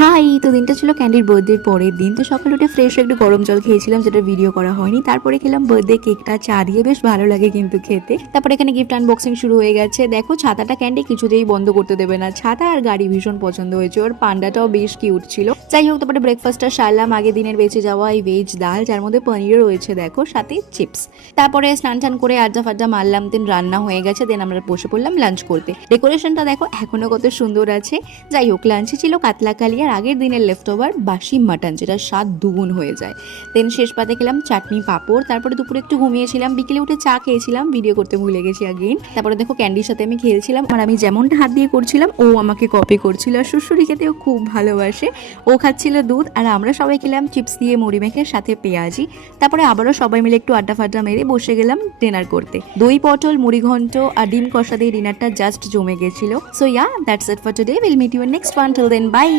High, তো দিনটা ছিল ক্যান্ডির বার্থডের পরের দিন। তো সকালে উঠে ফ্রেশ একটু গরম জল খেয়েছিলাম, যেটা ভিডিও করা হয়নি। তারপরে খেলাম বার্থডে কেকটা, চা দিয়ে, বেশ ভালো লাগে কিন্তু খেতে। তারপরে এখানে গিফট আনবক্সিং শুরু হয়ে গেছে। দেখো ছাতাটা ক্যান্ডি কিছুতেই বন্ধ করতে দেবে না। ছাতা আর গাড়ি ভীষণ পছন্দ হয়েছে ওর, পান্ডাটাও বেশ কিউট ছিল। যাই হোক, তারপরে ব্রেকফাস্টটা সারলাম আগের দিনের বেঁচে যাওয়া এই ভেজ ডাল, যার মধ্যে পনিরও রয়েছে দেখো, সাথে চিপস। তারপরে স্নান টান করে আড্ডা ফাড্ডা মারলাম, দেন রান্না হয়ে গেছে, দেন আমরা বসে পড়লাম লাঞ্চ করতে। ডেকোরেশনটা দেখো এখনো কত সুন্দর আছে। যাই হোক, লাঞ্চে ছিল কাতলা কালি আর আগের দিনের লেফট ওভার বাসি মাটন, যেটা স্বাদ দুগুণ হয়ে যায়। দেন শেষ পাতে খেলাম চাটনি পাঁপড়। তারপরে দুপুরে একটু ঘুমিয়েছিলাম, বিকেলে উঠে চা খেয়েছিলাম, ভিডিও করতে ভুলে গেছি আগেইন। তারপরে দেখো ক্যান্ডির সাথে আমি খেলছিলাম, আর আমি যেমনটা হাত দিয়ে করছিলাম ও আমাকে কপি করছিল। আর শ্বশুরি খেতেও খুব ভালোবাসে, ও খাচ্ছিল দুধ আর আমরা সবাই খেলাম চিপস দিয়ে মুড়ি মেখে, সাথে পেঁয়াজি। তারপরে আবারও সবাই মিলে একটু আড্ডা ফাড্ডা মেরে বসে গেলাম ডিনার করতে। দই পটল, মুড়ি ঘন্ট আর ডিম কষা দিয়ে ডিনারটা জাস্ট জমে গেছিল। So yeah, that's it for today. Will meet you in next one. Till then, by.